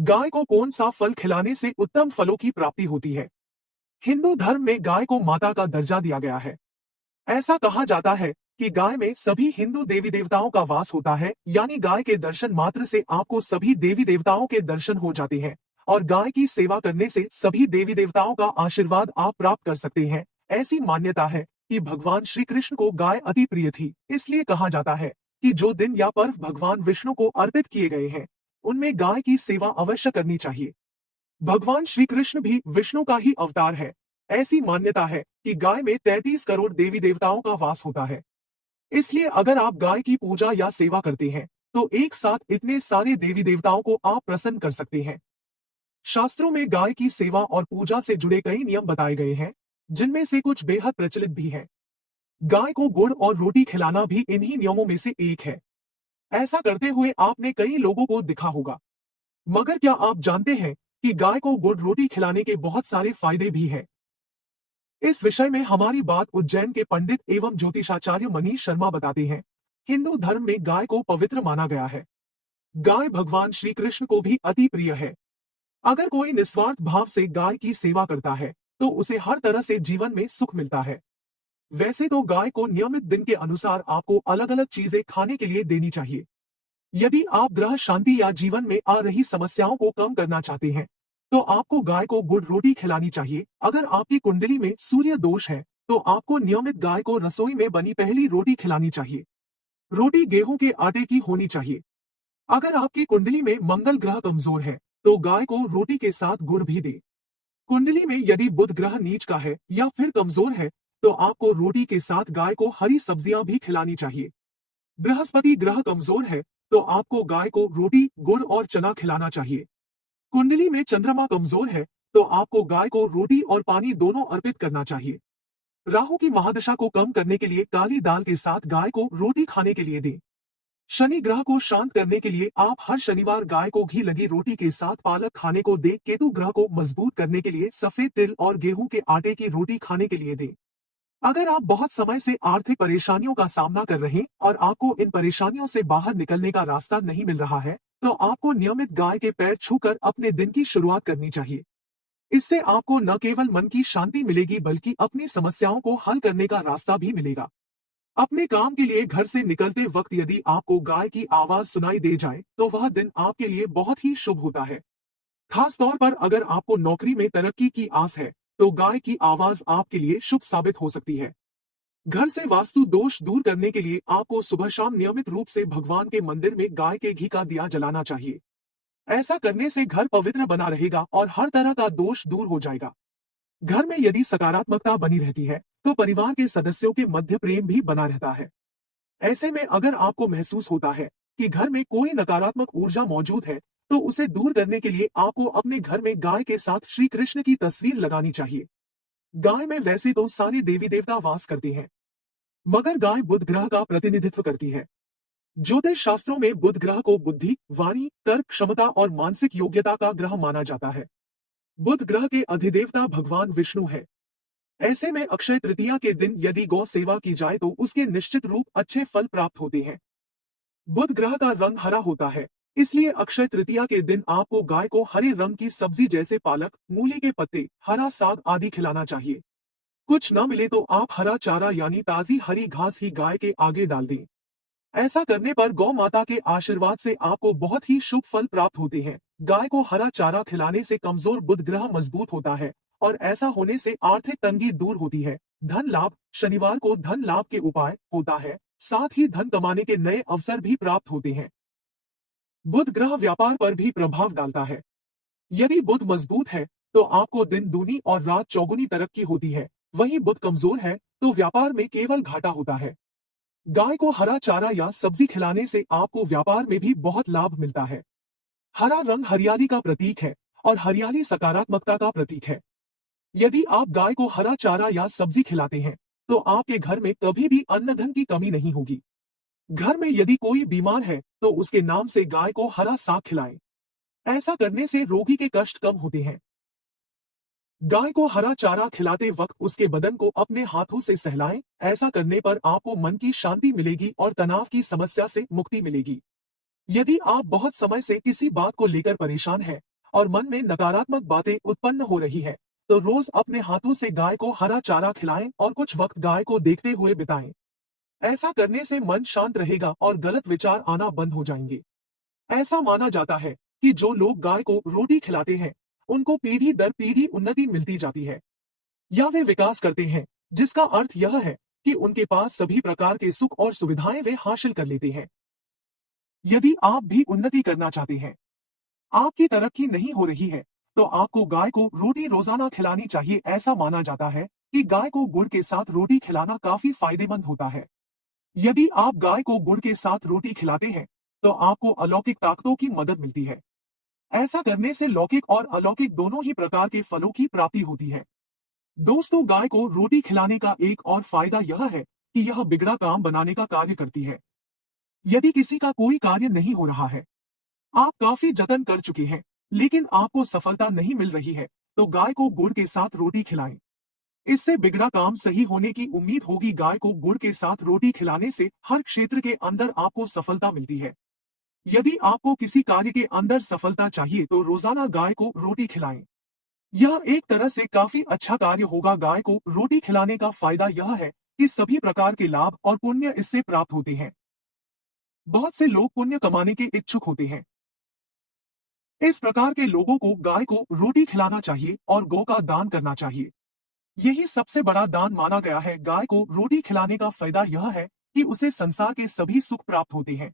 गाय को कौन सा फल खिलाने से उत्तम फलों की प्राप्ति होती है? हिंदू धर्म में गाय को माता का दर्जा दिया गया है। ऐसा कहा जाता है कि गाय में सभी हिंदू देवी देवताओं का वास होता है, यानी गाय के दर्शन मात्र से आपको सभी देवी देवताओं के दर्शन हो जाते हैं और गाय की सेवा करने से सभी देवी देवताओं का आशीर्वाद आप प्राप्त कर सकते हैं। ऐसी मान्यता है कि भगवान श्री कृष्ण को गाय अति प्रिय थी, इसलिए कहा जाता है कि जो दिन या पर्व भगवान विष्णु को अर्पित किए गए हैं, उनमें गाय की सेवा अवश्य करनी चाहिए। भगवान श्री कृष्ण भी विष्णु का ही अवतार है। ऐसी मान्यता है कि गाय में 33 करोड़ देवी देवताओं का वास होता है। इसलिए अगर आप गाय की पूजा या सेवा करते हैं, तो एक साथ इतने सारे देवी देवताओं को आप प्रसन्न कर सकते हैं। शास्त्रों में गाय की सेवा और पूजा से जुड़े कई नियम बताए गए हैं, जिनमें से कुछ बेहद प्रचलित भी हैं। गाय को गुड़ और रोटी खिलाना भी इन्हीं नियमों में से एक है। ऐसा करते हुए आपने कई लोगों को दिखा होगा। मगर क्या आप जानते हैं कि गाय को गुड़ रोटी खिलाने के बहुत सारे फायदे भी हैं? इस विषय में हमारी बात उज्जैन के पंडित एवं ज्योतिषाचार्य मनीष शर्मा बताते हैं। हिंदू धर्म में गाय को पवित्र माना गया है। गाय भगवान श्री कृष्ण को भी अति प्रिय है। अगर कोई निस्वार्थ भाव से गाय की सेवा करता है, तो उसे हर तरह से जीवन में सुख मिलता है। वैसे तो गाय को नियमित दिन के अनुसार आपको अलग अलग चीजें खाने के लिए देनी चाहिए। यदि आप ग्रह शांति या जीवन में आ रही समस्याओं को कम करना चाहते हैं, तो आपको गाय को गुड़ रोटी खिलानी चाहिए। अगर आपकी कुंडली में सूर्य दोष है, तो आपको नियमित गाय को रसोई में बनी पहली रोटी खिलानी चाहिए। रोटी गेहूं के आटे की होनी चाहिए। अगर आपकी कुंडली में मंगल ग्रह कमजोर है, तो गाय को रोटी के साथ गुड़ भी दे। कुंडली में यदि बुध ग्रह नीच का है या फिर कमजोर है, तो आपको रोटी के साथ गाय को हरी सब्जियां भी खिलानी चाहिए। बृहस्पति ग्रह कमजोर है, तो आपको गाय को रोटी, गुड़ और चना खिलाना चाहिए। कुंडली में चंद्रमा कमजोर है, तो आपको गाय को रोटी और पानी दोनों अर्पित करना चाहिए। राहु की महादशा को कम करने के लिए काली दाल के साथ गाय को रोटी खाने के लिए दें। शनि ग्रह को शांत करने के लिए आप हर शनिवार गाय को घी लगी रोटी के साथ पालक खाने को दें। केतु ग्रह को मजबूत करने के लिए सफेद तिल और गेहूं के आटे की रोटी खाने के लिए दें। अगर आप बहुत समय से आर्थिक परेशानियों का सामना कर रहे हैं और आपको इन परेशानियों से बाहर निकलने का रास्ता नहीं मिल रहा है, तो आपको नियमित गाय के पैर छूकर अपने दिन की शुरुआत करनी चाहिए। इससे आपको न केवल मन की शांति मिलेगी, बल्कि अपनी समस्याओं को हल करने का रास्ता भी मिलेगा। अपने काम के लिए घर से निकलते वक्त यदि आपको गाय की आवाज सुनाई दे जाए, तो वह दिन आपके लिए बहुत ही शुभ होता है। खास तौर पर अगर आपको नौकरी में तरक्की की आस है, तो गाय की आवाज आपके लिए शुभ साबित हो सकती है। घर से वास्तु दोष दूर करने के लिए आपको सुबह शाम नियमित रूप से भगवान के मंदिर में गाय के घी का दिया जलाना चाहिए। ऐसा करने से घर पवित्र बना रहेगा और हर तरह का दोष दूर हो जाएगा। घर में यदि सकारात्मकता बनी रहती है, तो परिवार के सदस्यों के मध्य प्रेम भी बना रहता है। ऐसे में अगर आपको महसूस होता है कि घर में कोई नकारात्मक ऊर्जा मौजूद है, तो उसे दूर करने के लिए आपको अपने घर में गाय के साथ श्री कृष्ण की तस्वीर लगानी चाहिए। गाय में वैसे तो सारे देवी देवता वास करते हैं, मगर गाय बुध ग्रह का प्रतिनिधित्व करती है। ज्योतिष शास्त्रों में बुध ग्रह को बुद्धि, वाणी, तर्क क्षमता और मानसिक योग्यता का ग्रह माना जाता है। बुध ग्रह के अधिदेवता भगवान विष्णु है। ऐसे में अक्षय तृतीया के दिन यदि गौ सेवा की जाए, तो उसके निश्चित रूप अच्छे फल प्राप्त होते हैं। बुध ग्रह का रंग हरा होता है, इसलिए अक्षय तृतीया के दिन आपको गाय को हरे रंग की सब्जी जैसे पालक, मूली के पत्ते, हरा साग आदि खिलाना चाहिए। कुछ न मिले तो आप हरा चारा यानी ताजी हरी घास ही गाय के आगे डाल दें। ऐसा करने पर गौ माता के आशीर्वाद से आपको बहुत ही शुभ फल प्राप्त होते हैं। गाय को हरा चारा खिलाने से कमजोर बुध ग्रह मजबूत होता है और ऐसा होने से आर्थिक तंगी दूर होती है। धन लाभ, शनिवार को धन लाभ के उपाय होता है, साथ ही धन कमाने के नए अवसर भी प्राप्त होते हैं। बुध ग्रह व्यापार पर भी प्रभाव डालता है। यदि बुध मजबूत है, तो आपको दिन दूनी और रात चौगुनी तरक्की होती है। वहीं बुध कमजोर है, तो व्यापार में केवल घाटा होता है। गाय को हरा चारा या सब्जी खिलाने से आपको व्यापार में भी बहुत लाभ मिलता है। हरा रंग हरियाली का प्रतीक है और हरियाली सकारात्मकता का प्रतीक है। यदि आप गाय को हरा चारा या सब्जी खिलाते हैं, तो आपके घर में कभी भी अन्न धन की कमी नहीं होगी। घर में यदि कोई बीमार है, तो उसके नाम से गाय को हरा साग खिलाएं। ऐसा करने से रोगी के कष्ट कम होते हैं। गाय को हरा चारा खिलाते वक्त उसके बदन को अपने हाथों से सहलाएं। ऐसा करने पर आपको मन की शांति मिलेगी और तनाव की समस्या से मुक्ति मिलेगी। यदि आप बहुत समय से किसी बात को लेकर परेशान हैं, और मन में नकारात्मक बातें उत्पन्न हो रही है, तो रोज अपने हाथों से गाय को हरा चारा खिलाएं और कुछ वक्त गाय को देखते हुए बिताएं। ऐसा करने से मन शांत रहेगा और गलत विचार आना बंद हो जाएंगे। ऐसा माना जाता है कि जो लोग गाय को रोटी खिलाते हैं, उनको पीढ़ी दर पीढ़ी उन्नति मिलती जाती है या वे विकास करते हैं, जिसका अर्थ यह है कि उनके पास सभी प्रकार के सुख और सुविधाएं वे हासिल कर लेते हैं। यदि आप भी उन्नति करना चाहते हैं, आपकी तरक्की नहीं हो रही है, तो आपको गाय को रोटी रोजाना खिलानी चाहिए। ऐसा माना जाता है कि गाय को गुड़ के साथ रोटी खिलाना काफी फायदेमंद होता है। यदि आप गाय को गुड़ के साथ रोटी खिलाते हैं, तो आपको अलौकिक ताकतों की मदद मिलती है। ऐसा करने से लौकिक और अलौकिक दोनों ही प्रकार के फलों की प्राप्ति होती है। दोस्तों, गाय को रोटी खिलाने का एक और फायदा यह है कि यह बिगड़ा काम बनाने का कार्य करती है। यदि किसी का कोई कार्य नहीं हो रहा है, आप काफी जतन कर चुके हैं, लेकिन आपको सफलता नहीं मिल रही है, तो गाय को गुड़ के साथ रोटी खिलाएं। इससे बिगड़ा काम सही होने की उम्मीद होगी। गाय को गुड़ के साथ रोटी खिलाने से हर क्षेत्र के अंदर आपको सफलता मिलती है। यदि आपको किसी कार्य के अंदर सफलता चाहिए, तो रोजाना गाय को रोटी खिलाएं। यह एक तरह से काफी अच्छा कार्य होगा। गाय को रोटी खिलाने का फायदा यह है कि सभी प्रकार के लाभ और पुण्य इससे प्राप्त होते हैं। बहुत से लोग पुण्य कमाने के इच्छुक होते हैं। इस प्रकार के लोगों को गाय को रोटी खिलाना चाहिए और गौ का दान करना चाहिए। यही सबसे बड़ा दान माना गया है। गाय को रोटी खिलाने का फायदा यह है कि उसे संसार के सभी सुख प्राप्त होते हैं।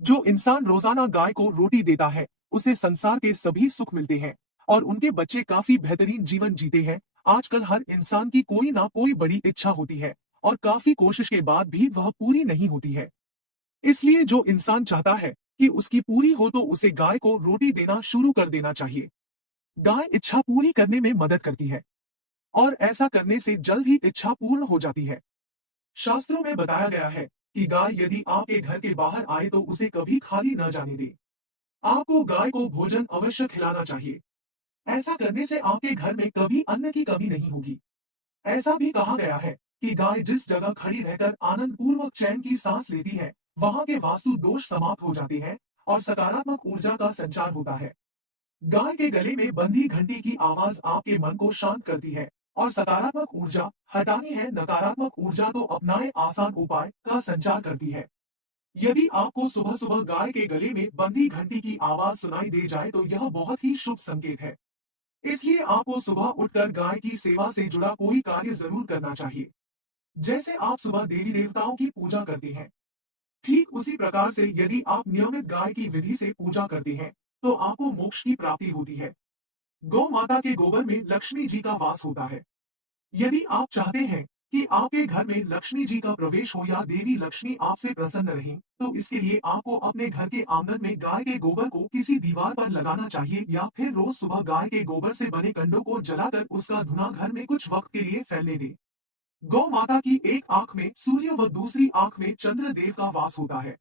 जो इंसान रोजाना गाय को रोटी देता है, उसे संसार के सभी सुख मिलते हैं और उनके बच्चे काफी बेहतरीन जीवन जीते हैं। आजकल हर इंसान की कोई ना कोई बड़ी इच्छा होती है और काफी कोशिश के बाद भी वह पूरी नहीं होती है। इसलिए जो इंसान चाहता है कि उसकी पूरी हो, तो उसे गाय को रोटी देना शुरू कर देना चाहिए। गाय इच्छा पूरी करने में मदद करती है और ऐसा करने से जल्द ही इच्छा पूर्ण हो जाती है। शास्त्रों में बताया गया है कि गाय यदि आपके घर के बाहर आए तो उसे कभी खाली न जाने दे। आपको गाय को भोजन अवश्य खिलाना चाहिए। ऐसा करने से आपके घर में कभी अन्न की कमी नहीं होगी। ऐसा भी कहा गया है कि गाय जिस जगह खड़ी रहकर आनंद पूर्वक चैन की सांस लेती है, वहां के वास्तु दोष समाप्त हो जाते हैं और सकारात्मक ऊर्जा का संचार होता है। गाय के गले में बंधी घंटी की आवाज आपके मन को शांत करती है और सकारात्मक ऊर्जा हटानी है, नकारात्मक ऊर्जा तो अपनाए आसान उपाय का संचार करती है। यदि आपको सुबह सुबह गाय के गले में बंधी घंटी की आवाज सुनाई दे जाए, तो यह बहुत ही शुभ संकेत है। इसलिए आपको सुबह उठकर गाय की सेवा से जुड़ा कोई कार्य जरूर करना चाहिए। जैसे आप सुबह देवी देवताओं की पूजा करते हैं, ठीक उसी प्रकार से यदि आप नियमित गाय की विधि से पूजा करते हैं, तो आपको मोक्ष की प्राप्ति होती है। गौ माता के गोबर में लक्ष्मी जी का वास होता है। यदि आप चाहते हैं कि आपके घर में लक्ष्मी जी का प्रवेश हो या देवी लक्ष्मी आपसे प्रसन्न रहें, तो इसके लिए आपको अपने घर के आंगन में गाय के गोबर को किसी दीवार पर लगाना चाहिए या फिर रोज सुबह गाय के गोबर से बने कंडों को जलाकर उसका धुआं घर में कुछ वक्त के लिए फैलने दें। गौ माता की एक आंख में सूर्य व दूसरी आंख में चंद्र देव का वास होता है।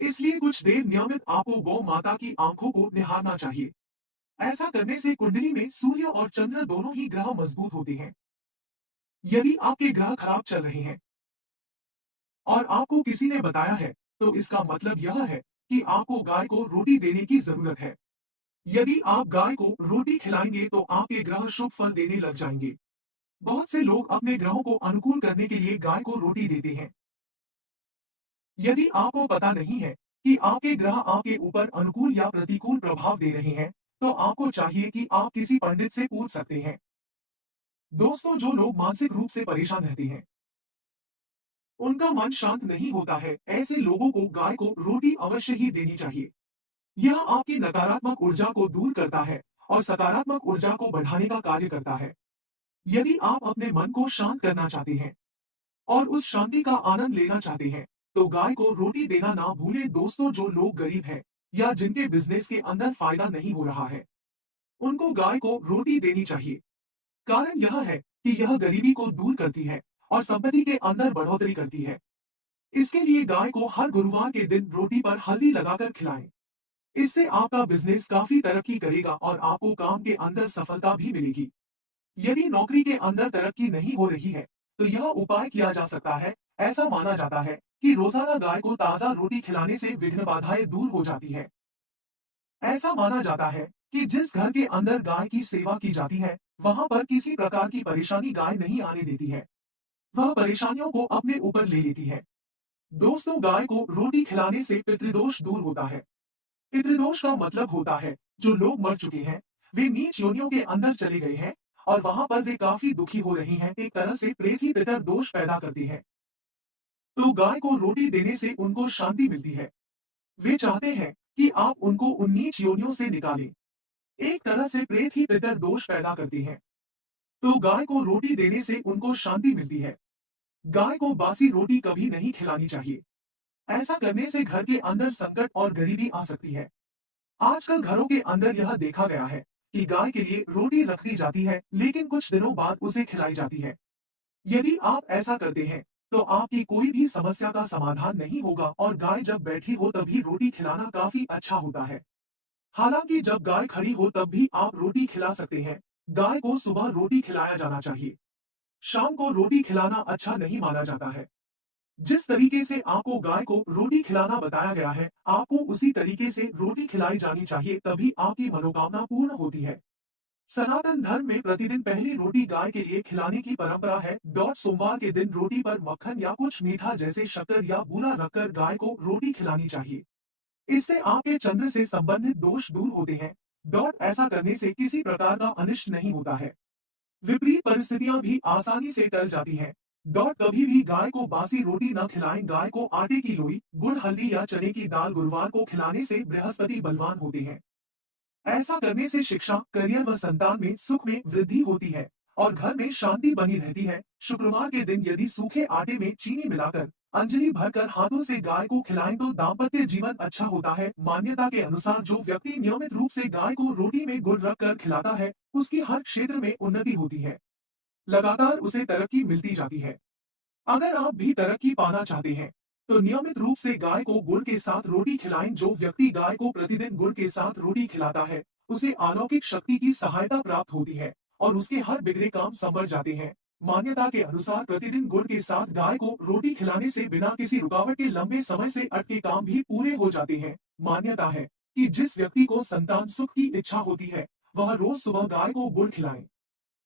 इसलिए कुछ देर नियमित आपको गौ माता की आंखों को निहारना चाहिए। ऐसा करने से कुंडली में सूर्य और चंद्र दोनों ही ग्रह मजबूत होते हैं। यदि आपके ग्रह खराब चल रहे हैं और आपको किसी ने बताया है, तो इसका मतलब यह है कि आपको गाय को रोटी देने की जरूरत है। यदि आप गाय को रोटी खिलाएंगे, तो आपके ग्रह शुभ फल देने लग जाएंगे। बहुत से लोग अपने ग्रहों को अनुकूल करने के लिए गाय को रोटी देते हैं। यदि आपको पता नहीं है कि आपके ग्रह आपके ऊपर अनुकूल या प्रतिकूल प्रभाव दे रहे हैं, तो आपको चाहिए कि आप किसी पंडित से पूछ सकते हैं। दोस्तों, जो लोग मानसिक रूप से परेशान रहते हैं, उनका मन शांत नहीं होता है, ऐसे लोगों को गाय को रोटी अवश्य ही देनी चाहिए। यह आपकी नकारात्मक ऊर्जा को दूर करता है और सकारात्मक ऊर्जा को बढ़ाने का कार्य करता है। यदि आप अपने मन को शांत करना चाहते हैं और उस शांति का आनंद लेना चाहते हैं, तो गाय को रोटी देना ना भूलें। दोस्तों, जो लोग गरीब हैं या जिनके बिजनेस के अंदर फायदा नहीं हो रहा है, उनको गाय को रोटी देनी चाहिए। कारण यह है कि यह गरीबी को दूर करती है और संपत्ति के अंदर बढ़ोतरी करती है। इसके लिए गाय को हर गुरुवार के दिन रोटी पर हल्दी लगाकर खिलाएं। इससे आपका बिजनेस काफी तरक्की करेगा और आपको काम के अंदर सफलता भी मिलेगी। यदि नौकरी के अंदर तरक्की नहीं हो रही है, तो यह उपाय किया जा सकता है। ऐसा माना जाता है कि रोजाना गाय को ताजा रोटी खिलाने से विघ्न बाधाएं दूर हो जाती है। ऐसा माना जाता है कि जिस घर के अंदर गाय की सेवा की जाती है, वहां पर किसी प्रकार की परेशानी गाय नहीं आने देती है। वह परेशानियों को अपने ऊपर ले लेती है। दोस्तों, गाय को रोटी खिलाने से पितृदोष दूर होता है। पितृदोष का मतलब होता है जो लोग मर चुके हैं, वे नीच योनियों के अंदर चले गए हैं और वहां पर वे काफी दुखी हो रही हैं। एक तरह से प्रेत ही पितर दोष पैदा करती है। तो गाय को रोटी देने से उनको शांति मिलती है। वे चाहते हैं कि आप उनको उन नीच योनियों से निकालें। एक तरह से प्रेत ही पितर दोष पैदा करती है। तो गाय को रोटी देने से उनको शांति मिलती है। गाय को बासी रोटी कभी नहीं खिलानी चाहिए। ऐसा करने से घर के अंदर संकट और गरीबी आ सकती है। आजकल घरों के अंदर यह देखा गया है कि गाय के लिए रोटी रख दी जाती है, लेकिन कुछ दिनों बाद उसे खिलाई जाती है। यदि आप ऐसा करते हैं, तो आपकी कोई भी समस्या का समाधान नहीं होगा और गाय जब बैठी हो तभी रोटी खिलाना काफी अच्छा होता है। हालांकि जब गाय खड़ी हो तब भी आप रोटी खिला सकते हैं। गाय को सुबह रोटी खिलाया जाना चाहिए। शाम को रोटी खिलाना अच्छा नहीं माना जाता है। जिस तरीके से आपको गाय को रोटी खिलाना बताया गया है, आपको उसी तरीके से रोटी खिलाई जानी चाहिए, तभी आपकी मनोकामना पूर्ण होती है। सनातन धर्म में प्रतिदिन पहली रोटी गाय के लिए खिलाने की परंपरा है। सोमवार के दिन रोटी पर मक्खन या कुछ मीठा जैसे शक्कर या बूरा रखकर गाय को रोटी खिलानी चाहिए। इससे आपके चंद्र से संबंधित दोष दूर होते हैं। ऐसा करने से किसी प्रकार का अनिष्ट नहीं होता है। विपरीत परिस्थितियां भी आसानी से टल जाती हैं। कभी भी गाय को बासी रोटी न खिलाएं। गाय को आटे की लोई, गुड़, हल्दी या चने की दाल गुरुवार को खिलाने से बृहस्पति बलवान होते हैं। ऐसा करने से शिक्षा, करियर व संतान में सुख में वृद्धि होती है और घर में शांति बनी रहती है। शुक्रवार के दिन यदि सूखे आटे में चीनी मिलाकर अंजलि भरकर हाथों से गाय को खिलाएं तो दाम्पत्य जीवन अच्छा होता है। मान्यता के अनुसार जो व्यक्ति नियमित रूप से गाय को रोटी में गुड़ रखकर खिलाता है, उसकी हर क्षेत्र में उन्नति होती है। लगातार उसे तरक्की मिलती जाती है। अगर आप भी तरक्की पाना चाहते हैं, तो नियमित रूप से गाय को गुड़ के साथ रोटी खिलाएं। जो व्यक्ति गाय को प्रतिदिन गुड़ के साथ रोटी खिलाता है, उसे अलौकिक शक्ति की सहायता प्राप्त होती है और उसके हर बिगड़े काम संभल जाते हैं। मान्यता के अनुसार प्रतिदिन गुड़ के साथ गाय को रोटी खिलाने से बिना किसी रुकावट के लंबे समय से अटके काम भी पूरे हो जाते हैं। मान्यता है कि जिस व्यक्ति को संतान सुख की इच्छा होती है, वह रोज सुबह गाय को गुड़ खिलाएं।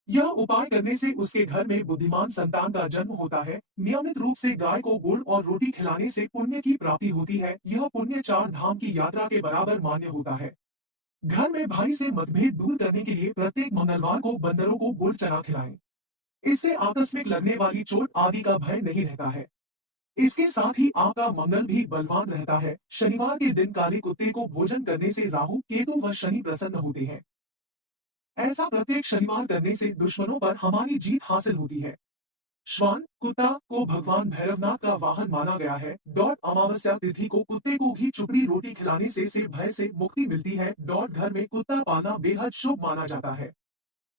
यह उपाय करने से उसके घर में बुद्धिमान संतान का जन्म होता है। नियमित रूप से गाय को गुड़ और रोटी खिलाने से पुण्य की प्राप्ति होती है। यह पुण्य 4 धाम की यात्रा के बराबर मान्य होता है। घर में भाई से मतभेद दूर करने के लिए प्रत्येक मंगलवार को बंदरों को गुड़ चना खिलाएं। इससे आकस्मिक लगने वाली चोट आदि का भय नहीं रहता है। इसके साथ ही आपका मंगल भी बलवान रहता है। शनिवार के दिन काले कुत्ते को भोजन करने से राहु, केतु व शनि प्रसन्न होते हैं। ऐसा प्रत्येक शनिवार करने से दुश्मनों पर हमारी जीत हासिल होती है। श्वान, कुत्ता को भगवान भैरवनाथ का वाहन माना गया है। अमावस्या तिथि को कुत्ते को घी चुपड़ी रोटी खिलाने से भय से मुक्ति मिलती है। घर में कुत्ता पालना बेहद शुभ माना जाता है।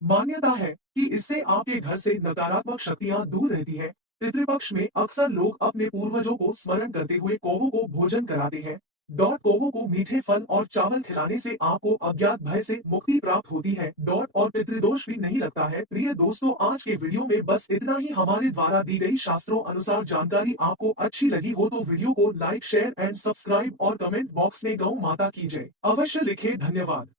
मान्यता है कि इससे आपके घर से नकारात्मक शक्तियां दूर रहती है। पितृपक्ष में अक्सर लोग अपने पूर्वजों को स्मरण करते हुए कौवों को भोजन कराते हैं। कौवों को मीठे फल और चावल खिलाने से आपको अज्ञात भय से मुक्ति प्राप्त होती है। और पितृदोष भी नहीं लगता है। प्रिय दोस्तों, आज के वीडियो में बस इतना ही। हमारे द्वारा दी गई शास्त्रों अनुसार जानकारी आपको अच्छी लगी हो तो वीडियो को लाइक, शेयर एंड सब्सक्राइब और कमेंट बॉक्स में गौ माता की जय अवश्य लिखे। धन्यवाद।